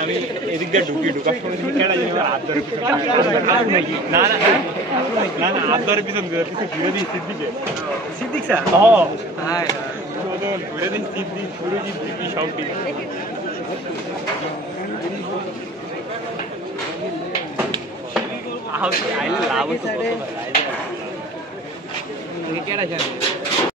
আমি এদিক দিয়ে ঢুকার সময় হাত ধরে না না না না হাত ধরে পিছন ঘুরে দিই সিদ্দিকে সিদ্দিক স্যার ঘুরে দিন সিদ্দিক গুরুজি দিদি সবটি আইলে লাভ হতো কেডা জানে